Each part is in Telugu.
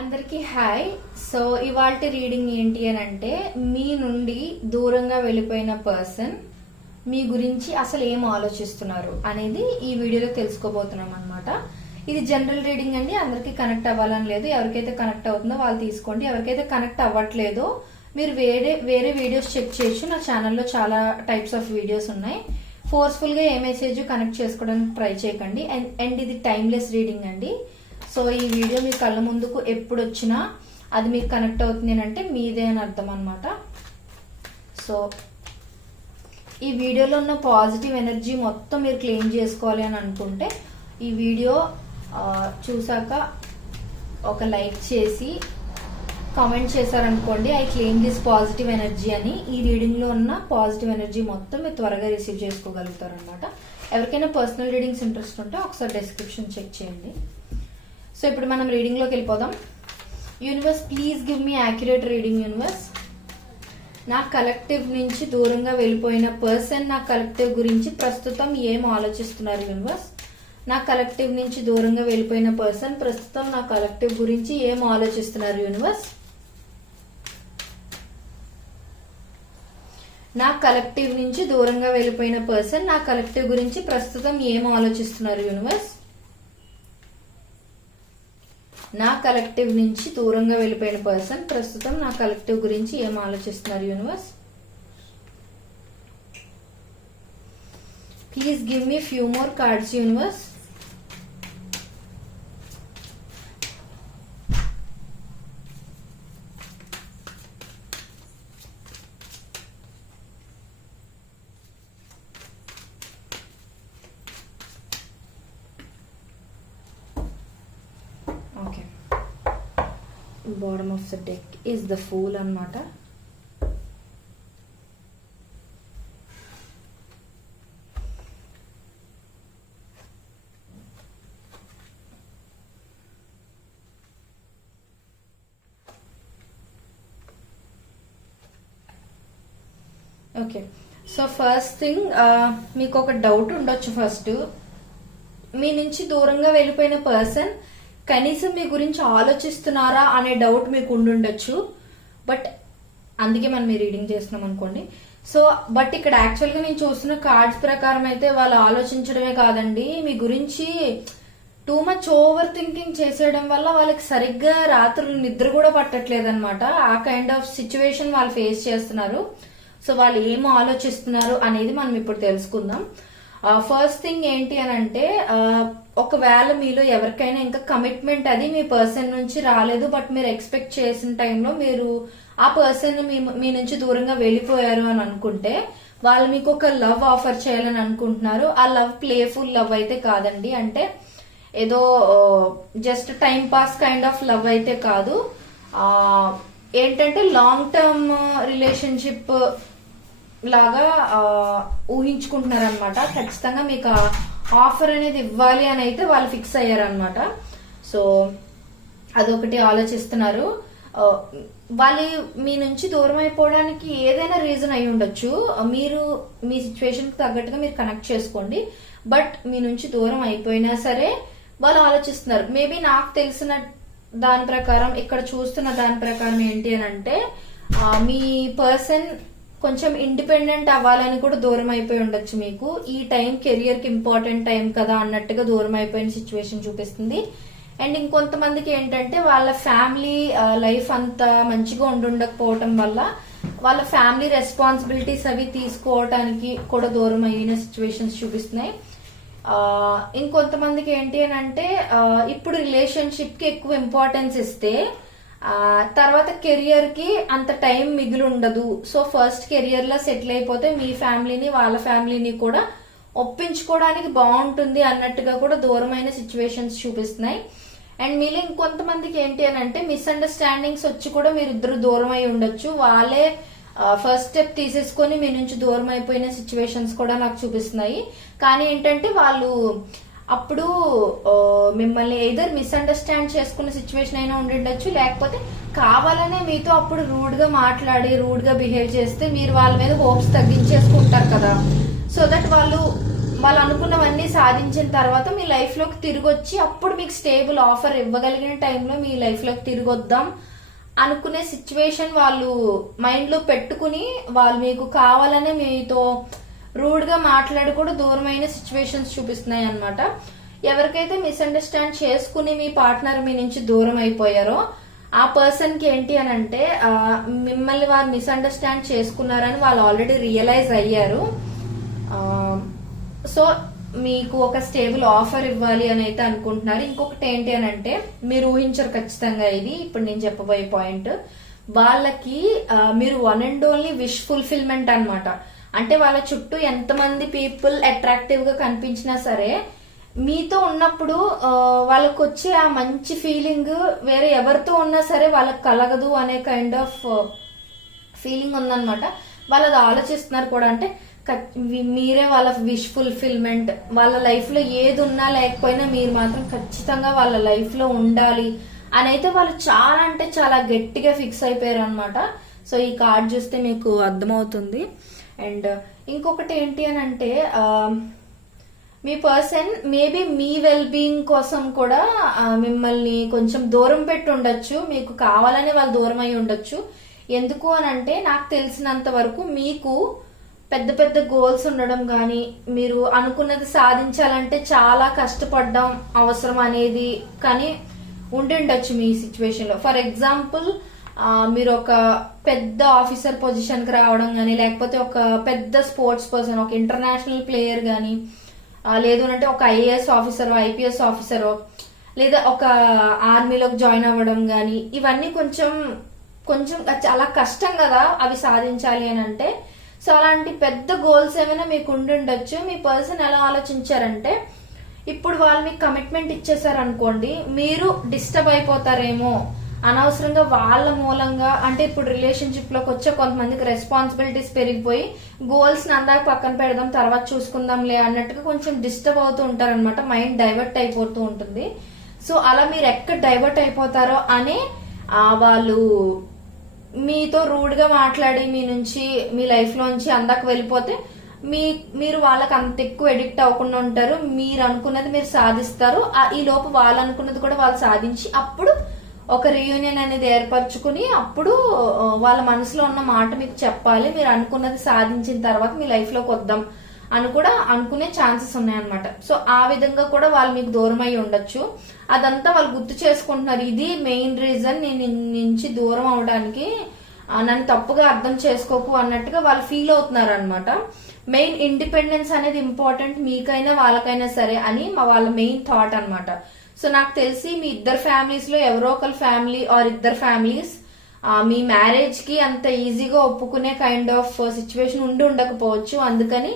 అందరికీ హాయ్. సో ఇవాల్టి రీడింగ్ ఏంటి అని అంటే, మీ నుండి దూరంగా వెళ్ళిపోయిన పర్సన్ మీ గురించి అసలు ఏం ఆలోచిస్తున్నారు అనేది ఈ వీడియోలో తెలుసుకోబోతున్నాం అనమాట. ఇది జనరల్ రీడింగ్ అండి, అందరికీ కనెక్ట్ అవ్వాలని లేదు. ఎవరికైతే కనెక్ట్ అవుతుందో వాళ్ళు తీసుకోండి. ఎవరికైతే కనెక్ట్ అవ్వట్లేదో మీరు వేరే వీడియోస్ చెక్ చేయొచ్చు. నా ఛానల్లో చాలా టైప్స్ ఆఫ్ వీడియోస్ ఉన్నాయి. ఫోర్స్ఫుల్ గా ఏ మెసేజ్ కనెక్ట్ చేసుకోవడానికి ట్రై చేయకండి. అండ్ ఇది టైమ్లెస్ రీడింగ్ అండి. సో ఈ వీడియో మీ కళ్ళ ముందుకు ఎప్పుడు వచ్చినా అది మీకు కనెక్ట్ అవుతుంది అంటే మీదే అని అర్థం అనమాట. సో ఈ వీడియోలో ఉన్న పాజిటివ్ ఎనర్జీ మొత్తం మీరు క్లెయిమ్ చేసుకోవాలి అని అనుకుంటే ఈ వీడియో చూసాక ఒక లైక్ చేసి కామెంట్ చేశారనుకోండి, I claim this positive energy అని. ఈ రీడింగ్ లో ఉన్న పాజిటివ్ ఎనర్జీ మొత్తం మీరు త్వరగా రిసీవ్ చేసుకోగలుగుతారు అనమాట. ఎవరికైనా పర్సనల్ రీడింగ్స్ ఇంట్రెస్ట్ ఉంటే ఒకసారి డిస్క్రిప్షన్ చెక్ చేయండి. సో ఇప్పుడు మనం రీడింగ్ లోకి వెళ్ళిపోదాం. Universe, please give me accurate reading. Universe, నా కలెక్టివ్ నుంచి దూరంగా వెళ్ళిపోయిన పర్సన్ నా కలెక్టివ్ గురించి ప్రస్తుతం ఏం ఆలోచిస్తున్నారు? యూనివర్స్, నా కలెక్టివ్ నుంచి దూరంగా వెళ్ళిపోయిన పర్సన్ ప్రస్తుతం నా కలెక్టివ్ గురించి ఏం ఆలోచిస్తున్నారు? యూనివర్స్, నా కలెక్టివ్ నుంచి దూరంగా వెళ్ళిపోయిన పర్సన్ నా కలెక్టివ్ గురించి ప్రస్తుతం ఏం ఆలోచిస్తున్నారు? యూనివర్స్, నా కలెక్టివ్ నుంచి దూరంగా వెళ్ళిపోయిన పర్సన్ ప్రస్తుతం నా కలెక్టివ్ గురించి ఏం ఆలోచిస్తున్నారు? Universe, please give me few more cards. Universe, okay. Bottom of the deck is the fool అన్నమాట. ఓకే, సో ఫస్ట్ థింగ్, మీకు ఒక డౌట్ ఉండొచ్చు. ఫస్ట్, మీ నుంచి దూరంగా వెళ్ళిపోయిన పర్సన్ కనీసం మీ గురించి ఆలోచిస్తున్నారా అనే డౌట్ మీకు ఉండుండొచ్చు. బట్ అందుకే మనం ఈ రీడింగ్ చేస్తున్నాం అనుకోండి. సో బట్ ఇక్కడ యాక్చువల్గా నేను చూస్తున్న కార్డ్స్ ప్రకారం అయితే వాళ్ళు ఆలోచించడమే కాదండి, మీ గురించి టూ మచ్ ఓవర్ థింకింగ్ చేసేయడం వల్ల వాళ్ళకి సరిగ్గా రాత్రులు నిద్ర కూడా పట్టట్లేదు అనమాట. ఆ కైండ్ ఆఫ్ సిచ్యువేషన్ వాళ్ళు ఫేస్ చేస్తున్నారు. సో వాళ్ళు ఏమో ఆలోచిస్తున్నారు అనేది మనం ఇప్పుడు తెలుసుకుందాం. ఫస్ట్ థింగ్ ఏంటి అని అంటే, ఒకవేళ మీలో ఎవరికైనా ఇంకా కమిట్మెంట్ అది మీ పర్సన్ నుంచి రాలేదు, బట్ మీరు ఎక్స్పెక్ట్ చేసిన టైంలో మీరు ఆ పర్సన్ మీ నుంచి దూరంగా వెళ్ళిపోయారు అని అనుకుంటే, వాళ్ళు మీకు ఒక లవ్ ఆఫర్ చేయాలని అనుకుంటున్నారు. ఆ లవ్ ప్లేఫుల్ లవ్ అయితే కాదండి, అంటే ఏదో just time pass kind of love అయితే కాదు. ఏంటంటే లాంగ్ టర్మ్ రిలేషన్షిప్ లాగా ఊహించుకుంటున్నారనమాట. ఖచ్చితంగా మీకు ఆఫర్ అనేది ఇవ్వాలి అని అయితే వాళ్ళు ఫిక్స్ అయ్యారనమాట. సో అదొకటి ఆలోచిస్తున్నారు. వాళ్ళు మీ నుంచి దూరం అయిపోవడానికి ఏదైనా రీజన్ అయి ఉండొచ్చు. మీరు మీ సిచ్యువేషన్ కి తగ్గట్టుగా మీరు కనెక్ట్ చేసుకోండి. బట్ మీ నుంచి దూరం అయిపోయినా సరే వాళ్ళు ఆలోచిస్తున్నారు. మేబీ నాకు తెలిసిన దాని ప్రకారం, ఇక్కడ చూస్తున్న దాని ప్రకారం ఏంటి అని అంటే, మీ పర్సన్ కొంచెం ఇండిపెండెంట్ అవ్వాలని కూడా దూరం అయిపోయి ఉండొచ్చు. మీకు ఈ టైం కెరియర్ కి ఇంపార్టెంట్ టైం కదా అన్నట్టుగా దూరం అయిపోయిన సిచ్యువేషన్ చూపిస్తుంది. అండ్ ఇంకొంతమందికి ఏంటంటే వాళ్ళ ఫ్యామిలీ లైఫ్ అంతా మంచిగా ఉండుండకపోవటం వల్ల వాళ్ళ ఫ్యామిలీ రెస్పాన్సిబిలిటీస్ అవి తీసుకోవటానికి కూడా దూరం అయిన సిచ్యువేషన్స్ చూపిస్తున్నాయి. ఇంకొంతమందికి ఏంటి అని అంటే, ఇప్పుడు రిలేషన్షిప్ కి ఎక్కువ ఇంపార్టెన్స్ ఇస్తే తర్వాత కెరియర్ కి అంత టైం మిగిలి ఉండదు. సో ఫస్ట్ కెరియర్ లో సెటిల్ అయిపోతే మీ ఫ్యామిలీని వాళ్ళ ఫ్యామిలీని కూడా ఒప్పించుకోవడానికి బాగుంటుంది అన్నట్టుగా కూడా దూరమైన సిచ్యువేషన్స్ చూపిస్తున్నాయి. అండ్ మీలో ఇంకొంతమందికి ఏంటి అని అంటే, మిస్అండర్స్టాండింగ్స్ వచ్చి కూడా మీరిద్దరు దూరం అయి ఉండొచ్చు. వాళ్ళే ఫస్ట్ స్టెప్ తీసేసుకొని మీ నుంచి దూరం అయిపోయిన సిచ్యువేషన్స్ కూడా నాకు చూపిస్తున్నాయి. కానీ ఏంటంటే వాళ్ళు అప్పుడు మిమ్మల్ని ఎయిదర్ మిస్అండర్స్టాండ్ చేసుకున్న సిచ్యువేషన్ అయినా ఉండిండొచ్చు, లేకపోతే కావాలనే మీతో అప్పుడు రూడ్ గా మాట్లాడి రూడ్ గా బిహేవ్ చేస్తే మీరు వాళ్ళ మీద హోప్స్ తగ్గించేసుకుంటారు కదా. సో దట్ వాళ్ళు వాళ్ళు అనుకున్నవన్నీ సాధించిన తర్వాత మీ లైఫ్ లోకి తిరిగి వచ్చి అప్పుడు మీకు స్టేబుల్ ఆఫర్ ఇవ్వగలిగిన టైంలో మీ లైఫ్ లోకి తిరిగి వద్దాం అనుకునే సిచ్యువేషన్ వాళ్ళు మైండ్ లో పెట్టుకుని వాళ్ళు మీకు కావాలనే మీతో రూడ్ గా మాట్లాడి కూడా దూరమైన సిచ్యువేషన్స్ చూపిస్తున్నాయి అన్నమాట. ఎవరికైతే మిస్అండర్స్టాండ్ చేసుకుని మీ పార్ట్నర్ మీ నుంచి దూరం అయిపోయారో ఆ పర్సన్ కి ఏంటి అని అంటే మిమ్మల్ని వారు మిస్అండర్స్టాండ్ చేసుకున్నారని వాళ్ళు ఆల్రెడీ రియలైజ్ అయ్యారు. సో మీకు ఒక స్టేబుల్ ఆఫర్ ఇవ్వాలి అని అయితే అనుకుంటున్నారు. ఇంకొకటి ఏంటి అని అంటే మీరు ఊహించరు ఖచ్చితంగా, ఇది ఇప్పుడు నేను చెప్పబోయే పాయింట్. వాళ్ళకి మీరు one and only wish fulfilment అన్నమాట. అంటే వాళ్ళ చుట్టూ ఎంతమంది పీపుల్ అట్రాక్టివ్ గా కనిపించినా సరే మీతో ఉన్నప్పుడు వాళ్ళకు వచ్చే ఆ మంచి ఫీలింగ్ వేరే ఎవరితో ఉన్నా సరే వాళ్ళకి కలగదు అనే కైండ్ ఆఫ్ ఫీలింగ్ ఉందన్నమాట. వాళ్ళు అది ఆలోచిస్తున్నారు కూడా. అంటే మీరే వాళ్ళ విష్ ఫుల్ఫిల్మెంట్. వాళ్ళ లైఫ్ లో ఏది ఉన్నా లేకపోయినా మీరు మాత్రం ఖచ్చితంగా వాళ్ళ లైఫ్ లో ఉండాలి అని అయితే వాళ్ళు చాలా అంటే చాలా గట్టిగా ఫిక్స్ అయిపోయారు అనమాట. సో ఈ కార్డ్ చూస్తే మీకు అర్థమవుతుంది. అండ్ ఇంకొకటి ఏంటి అని అంటే మీ పర్సన్ మేబీ మీ వెల్ బీయింగ్ కోసం కూడా మిమ్మల్ని కొంచెం దూరం పెట్టి ఉండొచ్చు. మీకు కావాలని వాళ్ళు దూరం అయి ఉండొచ్చు. ఎందుకు అని అంటే నాకు తెలిసినంత వరకు మీకు పెద్ద పెద్ద గోల్స్ ఉండడం కానీ మీరు అనుకున్నది సాధించాలంటే చాలా కష్టపడడం అవసరం అనేది కానీ ఉండి ఉండొచ్చు మీ సిచ్యువేషన్ లో. ఫర్ ఎగ్జాంపుల్ మీరు ఒక పెద్ద ఆఫీసర్ పొజిషన్ కి రావడం కానీ, లేకపోతే ఒక పెద్ద స్పోర్ట్స్ పర్సన్, ఒక ఇంటర్నేషనల్ ప్లేయర్ గానీ, లేదు అంటే ఒక ఐఏఎస్ ఆఫీసర్, ఐపీఎస్ ఆఫీసర్, లేదా ఒక ఆర్మీలోకి జాయిన్ అవ్వడం గానీ, ఇవన్నీ కొంచెం కొంచెం చాలా కష్టం కదా అవి సాధించాలి అని అంటే. సో అలాంటి పెద్ద గోల్స్ ఏమైనా మీకు ఉండి ఉండొచ్చు. మీ పర్సన్ ఎలా ఆలోచించారంటే ఇప్పుడు వాళ్ళు మీకు కమిట్మెంట్ ఇచ్చేసారు అనుకోండి, మీరు డిస్టర్బ్ అయిపోతారేమో అనవసరంగా వాళ్ళ మూలంగా. అంటే ఇప్పుడు రిలేషన్షిప్ లోకి వచ్చే కొంతమందికి రెస్పాన్సిబిలిటీస్ పెరిగిపోయి గోల్స్ ని అందాక పక్కన పెడదాం తర్వాత చూసుకుందాంలే అన్నట్టుగా కొంచెం డిస్టర్బ్ అవుతూ ఉంటారు అనమాట. మైండ్ డైవర్ట్ అయిపోతూ ఉంటుంది. సో అలా మీరు ఎక్కడ డైవర్ట్ అయిపోతారో అని వాళ్ళు మీతో రూడ్ గా మాట్లాడి మీ నుంచి మీ లైఫ్ లోంచి అందాక వెళ్ళిపోతే మీరు వాళ్ళకి అంత ఎక్కువ ఎడిక్ట్ అవ్వకుండా ఉంటారు. మీరు అనుకున్నది మీరు సాధిస్తారు. ఈ లోపు వాళ్ళు అనుకున్నది కూడా వాళ్ళు సాధించి అప్పుడు ఒక రీయూనియన్ అనేది ఏర్పరచుకుని అప్పుడు వాళ్ళ మనసులో ఉన్న మాట మీకు చెప్పాలి. మీరు అనుకున్నది సాధించిన తర్వాత మీ లైఫ్ లోకి వద్దాం అని కూడా అనుకునే ఛాన్సెస్ ఉన్నాయన్నమాట. సో ఆ విధంగా కూడా వాళ్ళు మీకు దూరం అయి ఉండొచ్చు. అదంతా వాళ్ళు గుర్తు చేసుకుంటున్నారు. ఇది మెయిన్ రీజన్ నేను నుంచి దూరం అవడానికి, నన్ను తప్పుగా అర్థం చేసుకోకు అన్నట్టుగా వాళ్ళు ఫీల్ అవుతున్నారు అనమాట. మెయిన్ ఇండిపెండెన్స్ అనేది ఇంపార్టెంట్ మీకైనా వాళ్ళకైనా సరే అని వాళ్ళ మెయిన్ థాట్ అనమాట. సో నాకు తెలిసి మీ ఇద్దరు ఫ్యామిలీస్ లో ఎవరో ఒకరి ఫ్యామిలీ ఆర్ ఇద్దరు ఫ్యామిలీస్ మీ మ్యారేజ్ కి అంత ఈజీగా ఒప్పుకునే కైండ్ ఆఫ్ సిచ్యువేషన్ ఉండి ఉండకపోవచ్చు. అందుకని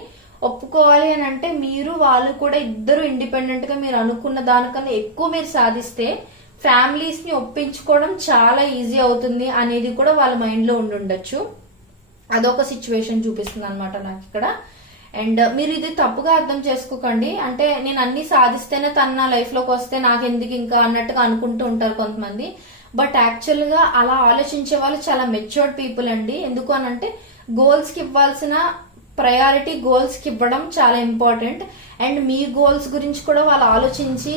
ఒప్పుకోవాలి అని అంటే మీరు వాళ్ళు కూడా ఇద్దరు ఇండిపెండెంట్ గా మీరు అనుకున్న దానికన్నా ఎక్కువ మీరు సాధిస్తే ఫ్యామిలీస్ ని ఒప్పించుకోవడం చాలా ఈజీ అవుతుంది అనేది కూడా వాళ్ళ మైండ్ లో ఉండి ఉండొచ్చు. అదొక సిచ్యువేషన్ చూపిస్తుంది అనమాట నాకు ఇక్కడ. అండ్ మీరు ఇది తప్పుగా అర్థం చేసుకోకండి. అంటే నేను అన్ని సాధిస్తేనే తన నా లైఫ్ లోకి వస్తే నాకెందుకు ఇంకా అన్నట్టుగా అనుకుంటూ ఉంటారు కొంతమంది. బట్ యాక్చువల్ గా అలా ఆలోచించే వాళ్ళు చాలా మెచ్యూర్డ్ పీపుల్ అండి. ఎందుకు అనంటే గోల్స్ కి ఇవ్వాల్సిన ప్రయారిటీ గోల్స్ కి ఇవ్వడం చాలా ఇంపార్టెంట్. అండ్ మీ గోల్స్ గురించి కూడా వాళ్ళు ఆలోచించి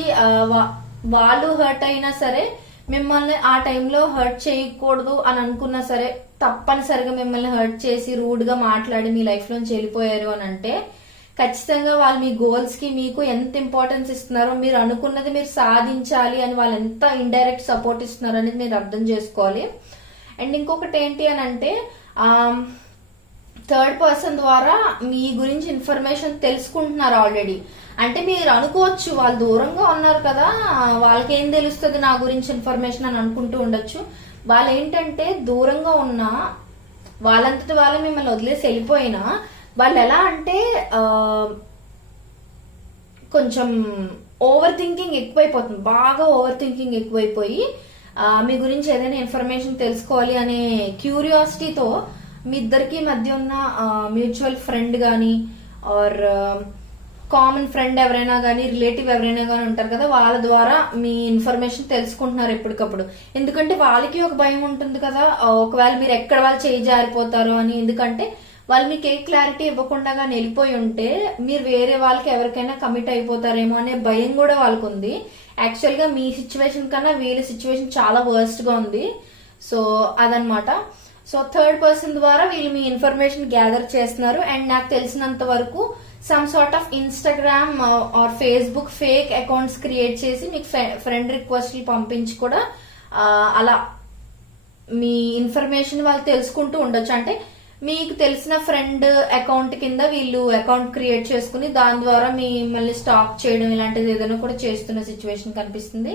వాళ్ళు హర్ట్ అయినా సరే మిమ్మల్ని ఆ టైంలో హర్ట్ చేయకూడదు అని అనుకున్నా సరే తప్పనిసరిగా మిమ్మల్ని హర్ట్ చేసి రూడ్ గా మాట్లాడి మీ లైఫ్ లోంచి వెళ్ళిపోయారు అని అంటే ఖచ్చితంగా వాళ్ళు మీ గోల్స్ కి మీకు ఎంత ఇంపార్టెన్స్ ఇస్తున్నారో, మీరు అనుకున్నది మీరు సాధించాలి అని వాళ్ళు ఎంత ఇండైరెక్ట్ సపోర్ట్ ఇస్తున్నారు అనేది మీరు అర్థం చేసుకోవాలి. అండ్ ఇంకొకటి ఏంటి అని అంటే థర్డ్ పర్సన్ ద్వారా మీ గురించి ఇన్ఫర్మేషన్ తెలుసుకుంటున్నారు ఆల్రెడీ. అంటే మీరు అనుకోవచ్చు వాళ్ళు దూరంగా ఉన్నారు కదా వాళ్ళకేం తెలుస్తుంది నా గురించి ఇన్ఫర్మేషన్ అని అనుకుంటూ ఉండొచ్చు. వాళ్ళు ఏంటంటే దూరంగా ఉన్నా వాళ్ళంతటి వాళ్ళు మిమ్మల్ని వదిలేసి వెళ్ళిపోయినా వాళ్ళు ఎలా అంటే కొంచెం ఓవర్ థింకింగ్ ఎక్కువైపోతుంది. బాగా ఓవర్ థింకింగ్ ఎక్కువైపోయి మీ గురించి ఏదైనా ఇన్ఫర్మేషన్ తెలుసుకోవాలి అనే క్యూరియాసిటీతో మీ ఇద్దరికి మధ్య ఉన్న మ్యూచువల్ ఫ్రెండ్ గానీ ఆర్ కామన్ ఫ్రెండ్ ఎవరైనా గానీ రిలేటివ్ ఎవరైనా గానీ ఉంటారు కదా వాళ్ళ ద్వారా మీ ఇన్ఫర్మేషన్ తెలుసుకుంటున్నారు ఎప్పటికప్పుడు. ఎందుకంటే వాళ్ళకి ఒక భయం ఉంటుంది కదా ఒకవేళ మీరు ఎక్కడ వాళ్ళు చేయి జారిపోతారో అని. ఎందుకంటే వాళ్ళు మీకు ఏ క్లారిటీ ఇవ్వకుండా వెళ్ళిపోయి ఉంటే మీరు వేరే వాళ్ళకి ఎవరికైనా కమిట్ అయిపోతారేమో అనే భయం కూడా వాళ్ళకు ఉంది. యాక్చువల్ గా మీ సిచ్యువేషన్ కన్నా వీళ్ళ సిచ్యువేషన్ చాలా వర్స్ట్ గా ఉంది. సో అదనమాట. సో థర్డ్ పర్సన్ ద్వారా వీళ్ళు మీ ఇన్ఫర్మేషన్ గ్యాదర్ చేస్తున్నారు. అండ్ నాకు తెలిసినంత వరకు some sort of Instagram are Facebook fake accounts create చేసి మీకు ఫ్రెండ్ రిక్వెస్ట్లు పంపించి కూడా అలా మీ ఇన్ఫర్మేషన్ వాళ్ళు తెలుసుకుంటూ ఉండొచ్చు. అంటే మీకు తెలిసిన ఫ్రెండ్ అకౌంట్ కింద వీళ్ళు అకౌంట్ క్రియేట్ చేసుకుని దాని ద్వారా మిమ్మల్ని స్టాక్ చేయడం ఇలాంటిది ఏదైనా కూడా చేస్తున్న సిచ్యువేషన్ కనిపిస్తుంది.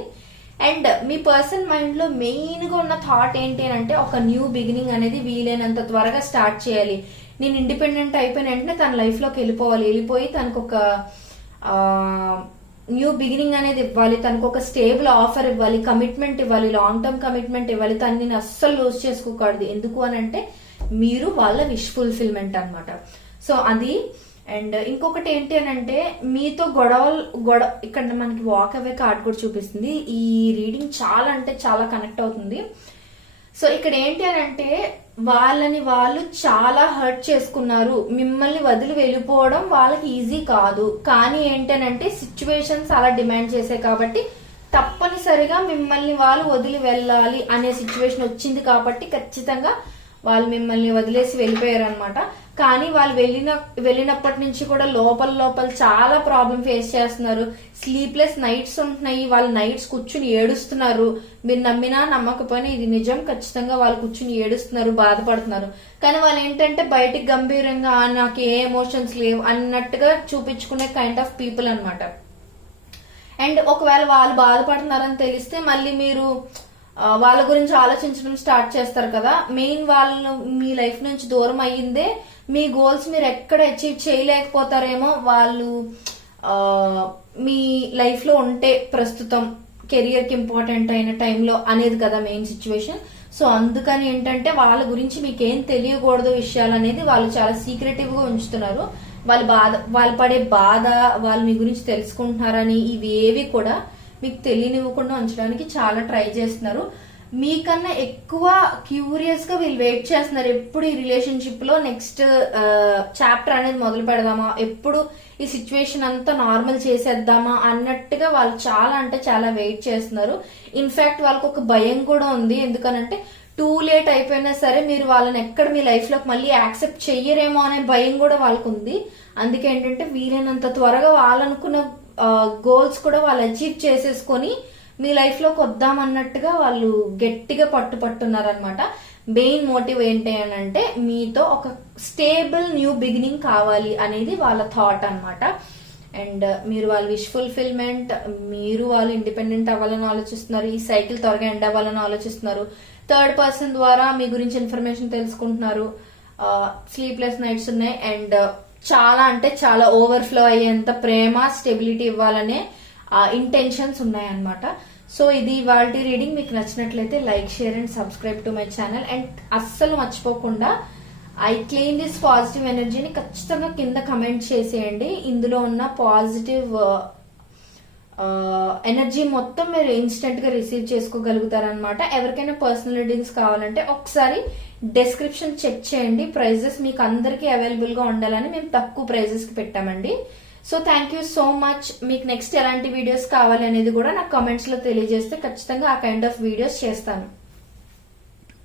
అండ్ మీ పర్సన్ మైండ్ లో మెయిన్ గా ఉన్న థాట్ ఏంటి అంటే ఒక న్యూ బిగినింగ్ అనేది వీలైనంత త్వరగా స్టార్ట్ చేయాలి. నేను ఇండిపెండెంట్ అయిపోయిన వెంటనే తన లైఫ్ లోకి వెళ్ళిపోయి తనకు ఒక న్యూ బిగినింగ్ అనేది ఇవ్వాలి, తనకు ఒక స్టేబుల్ ఆఫర్ ఇవ్వాలి, కమిట్మెంట్ ఇవ్వాలి, లాంగ్ టర్మ్ కమిట్మెంట్ ఇవ్వాలి. తను నేను అస్సలు లూజ్ చేసుకోకూడదు. ఎందుకు అని అంటే మీరు వాళ్ళ విష్ ఫుల్ఫిల్మెంట్ అనమాట. సో అది. అండ్ ఇంకొకటి ఏంటి అని అంటే మీతో గొడవ ఇక్కడ మనకి వాక్ అవే కార్డ్ కూడా చూపిస్తుంది. ఈ రీడింగ్ చాలా అంటే చాలా కనెక్ట్ అవుతుంది. సో ఇక్కడ ఏంటి అని అంటే వాళ్ళని వాళ్ళు చాలా హర్ట్ చేసుకున్నారు. మిమ్మల్ని వదిలి వెళ్ళిపోవడం వాళ్ళకి ఈజీ కాదు. కానీ ఏంటి అని అంటే సిచ్యువేషన్స్ అలా డిమాండ్ చేసాయి కాబట్టి తప్పనిసరిగా మిమ్మల్ని వాళ్ళు వదిలి వెళ్ళాలి అనే సిచ్యువేషన్ వచ్చింది కాబట్టి ఖచ్చితంగా వాళ్ళు మిమ్మల్ని వదిలేసి వెళ్ళిపోయారు అనమాట. కానీ వాళ్ళు వెళ్ళినప్పటి నుంచి కూడా లోపల చాలా ప్రాబ్లం ఫేస్ చేస్తున్నారు. స్లీప్లెస్ నైట్స్ ఉంటున్నాయి. వాళ్ళు నైట్స్ కూర్చుని ఏడుస్తున్నారు. మీరు నమ్మినా నమ్మకపోయినా ఇది నిజం. ఖచ్చితంగా వాళ్ళు కూర్చుని ఏడుస్తున్నారు, బాధపడుతున్నారు. కానీ వాళ్ళు ఏంటంటే బయటికి గంభీరంగా నాకు ఏ ఎమోషన్స్ లేవు అన్నట్టుగా చూపించుకునే కైండ్ ఆఫ్ పీపుల్ అనమాట. అండ్ ఒకవేళ వాళ్ళు బాధపడుతున్నారని తెలిస్తే మళ్ళీ మీరు వాళ్ళ గురించి ఆలోచించడం స్టార్ట్ చేస్తారు కదా. మెయిన్ వాళ్ళు మీ లైఫ్ నుంచి దూరం అయ్యిందే మీ గోల్స్ మీరు ఎక్కడ అచీవ్ చేయలేకపోతారేమో వాళ్ళు మీ లైఫ్ లో ఉంటే ప్రస్తుతం కెరియర్ కి ఇంపార్టెంట్ అయిన టైంలో అనేది కదా మెయిన్ సిచ్యువేషన్. సో అందుకని ఏంటంటే వాళ్ళ గురించి మీకేం తెలియకూడదు విషయాలు అనేది వాళ్ళు చాలా సీక్రెటివ్ గా ఉంచుతున్నారు. వాళ్ళు పడే బాధ, వాళ్ళు మీ గురించి తెలుసుకుంటున్నారని ఇవేవి కూడా మీకు తెలియనివ్వకుండా ఉంచడానికి చాలా ట్రై చేస్తున్నారు. మీకన్నా ఎక్కువ క్యూరియస్ గా వీళ్ళు వెయిట్ చేస్తున్నారు. ఎప్పుడు ఈ రిలేషన్షిప్ లో నెక్స్ట్ చాప్టర్ అనేది మొదలు పెడదామా, ఎప్పుడు ఈ సిచ్యువేషన్ అంతా నార్మల్ చేసేద్దామా అన్నట్టుగా వాళ్ళు చాలా అంటే చాలా వెయిట్ చేస్తున్నారు. ఇన్ఫాక్ట్ వాళ్ళకు ఒక భయం కూడా ఉంది. ఎందుకనంటే టూ లేట్ అయిపోయినా సరే మీరు వాళ్ళని ఎక్కడ మీ లైఫ్ లోకి మళ్ళీ యాక్సెప్ట్ చెయ్యరేమో అనే భయం కూడా వాళ్ళకు ఉంది. అందుకే ఏంటంటే వీలైనంత త్వరగా వాళ్ళనుకున్న గోల్స్ కూడా వాళ్ళు అచీవ్ చేసేసుకొని మీ లైఫ్ లోకి వద్దామన్నట్టుగా వాళ్ళు గట్టిగా పట్టున్నారనమాట. మెయిన్ మోటివ్ ఏంటి అని అంటే మీతో ఒక స్టేబుల్ న్యూ బిగినింగ్ కావాలి అనేది వాళ్ళ థాట్ అనమాట. అండ్ మీరు వాళ్ళ విష్ ఫుల్ఫిల్మెంట్, మీరు వాళ్ళు ఇండిపెండెంట్ అవ్వాలని ఆలోచిస్తున్నారు. ఈ సైకిల్ త్వరగా ఎండ్ అవ్వాలని ఆలోచిస్తున్నారు. థర్డ్ పర్సన్ ద్వారా మీ గురించి ఇన్ఫర్మేషన్ తెలుసుకుంటున్నారు. స్లీప్లెస్ నైట్స్ ఉన్నాయి. అండ్ చాలా అంటే చాలా ఓవర్ఫ్లో అయ్యేంత ప్రేమ, స్టెబిలిటీ ఇవ్వాలనే ఇంటెన్షన్స్ ఉన్నాయన్నమాట. సో ఇది వాల్టీ రీడింగ్. మీకు నచ్చినట్లయితే like, share and subscribe to my channel. And అస్సలు మర్చిపోకుండా ఐ క్లెయిమ్ దిస్ పాజిటివ్ ఎనర్జీని ఖచ్చితంగా కింద కమెంట్ చేసేయండి. ఇందులో ఉన్న పాజిటివ్ ఎనర్జీ మొత్తం మీరు ఇన్స్టెంట్ గా రిసీవ్ చేసుకోగలుగుతారనమాట. ఎవరికైనా పర్సనల్ రీడింగ్స్ కావాలంటే ఒకసారి డిస్క్రిప్షన్ చెక్ చేయండి. ప్రైజెస్ మీకు అందరికీ అవైలబుల్ గా ఉండాలని మేము తక్కువ ప్రైజెస్ కి పెట్టామండి. So thank you so much. మీకు నెక్స్ట్ ఎలాంటి వీడియోస్ కావాలి అనేది కూడా నాకు కామెంట్స్ లో తెలియజేస్తే ఖచ్చితంగా ఆ కైండ్ ఆఫ్ వీడియోస్ చేస్తాను.